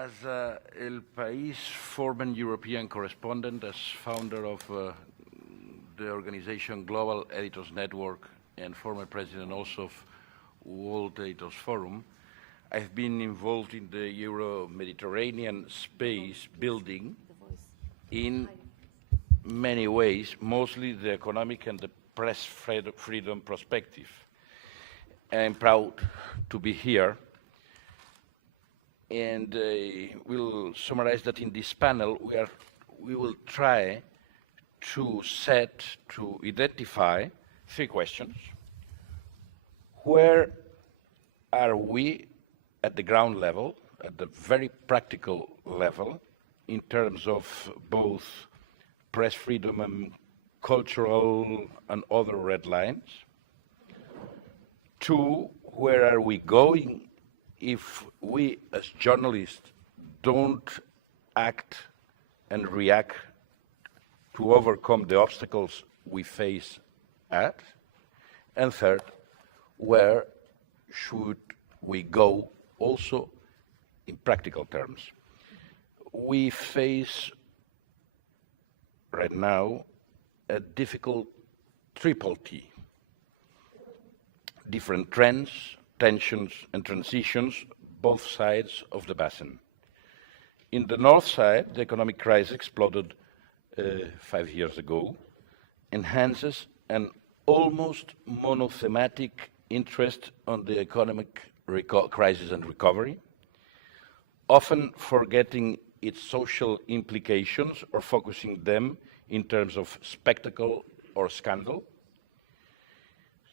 As El País former European correspondent, as founder of the organization Global Editors Network and former president also of World Editors Forum, I've been involved in the Euro-Mediterranean space building in many ways, mostly the economic and the press freedom perspective. I'm proud to be here, and we'll summarize that in this panel. We will try to identify three questions. Where are we at the ground level, at the very practical level, in terms of both press freedom and cultural and other red lines? Two, where are we going if we as journalists don't act and react to overcome the obstacles we face at? And third, where should we go also in practical terms? We face right now a difficult triple T. Different trends, tensions, and transitions, both sides of the basin. In the north side, the economic crisis exploded 5 years ago, enhances an almost monothematic interest on the economic crisis and recovery, often forgetting its social implications or focusing them in terms of spectacle or scandal.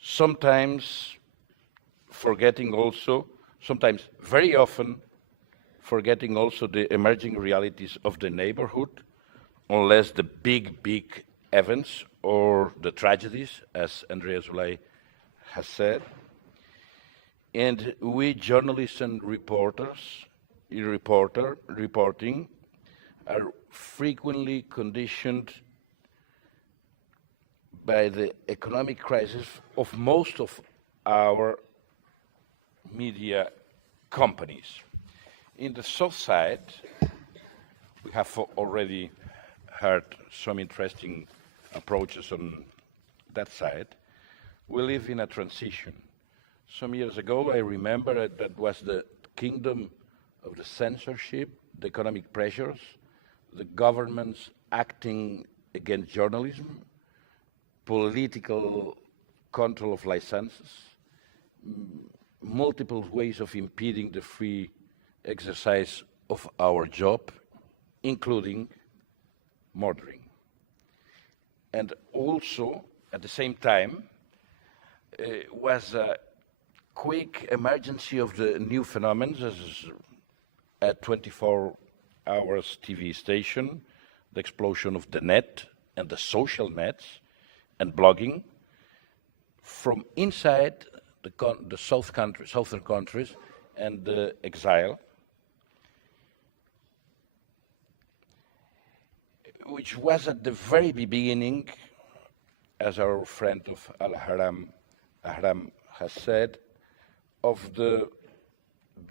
Sometimes very often forgetting also the emerging realities of the neighborhood, unless the big events or the tragedies, as Andrea Zulay has said. And we journalists and reporting are frequently conditioned by the economic crisis of most of our media companies. In the south side, we have already heard some interesting approaches on that side. We live in a transition. Some years ago, I remember that was the kingdom of the censorship, the economic pressures, the governments acting against journalism, political control of licenses, multiple ways of impeding the free exercise of our job, including murdering. And also, at the same time, was a quick emergency of the new phenomena, as a 24 hours TV station, the explosion of the net and the social nets and blogging from inside the southern countries and the exile, which was at the very beginning, as our friend of Al-Haram has said, of the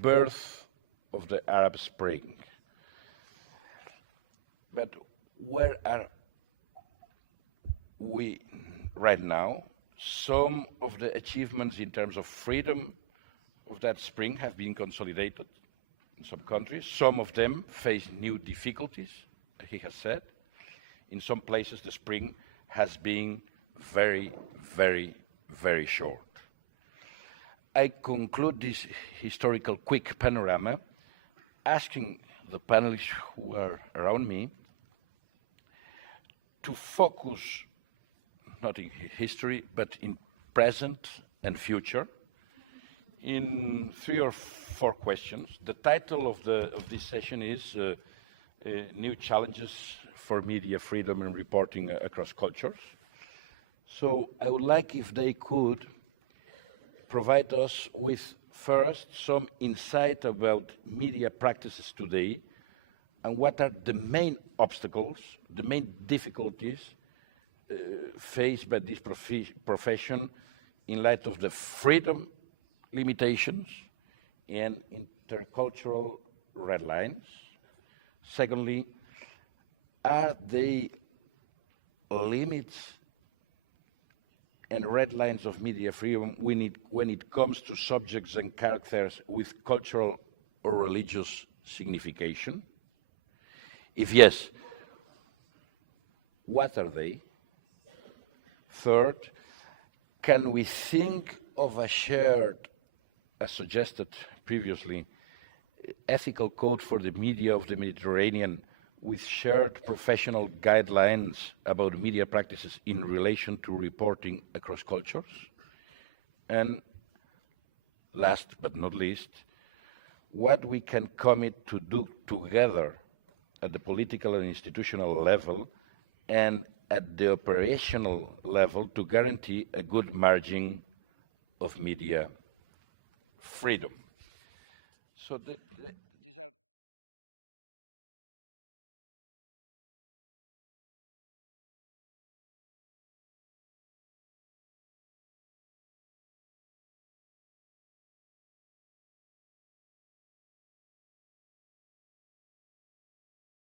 birth of the Arab Spring. But where are we right now? Some of the achievements in terms of freedom of that spring have been consolidated in some countries. Some of them face new difficulties, he has said. In some places, the spring has been very short. I conclude this historical quick panorama asking the panelists who are around me to focus not in history, but in present and future, in 3 or 4 questions. The title of this session is New Challenges for Media Freedom and Reporting Across Cultures. So I would like if they could provide us with first some insight about media practices today and what are the main obstacles, the main difficulties faced by this profession in light of the freedom limitations and intercultural red lines? Secondly, are they limits and red lines of media freedom when it comes to subjects and characters with cultural or religious signification? If yes, what are they? Third, can we think of a shared, as suggested previously, ethical code for the media of the Mediterranean with shared professional guidelines about media practices in relation to reporting across cultures? And last but not least, what we can commit to do together at the political and institutional level and at the operational level to guarantee a good margin of media freedom. So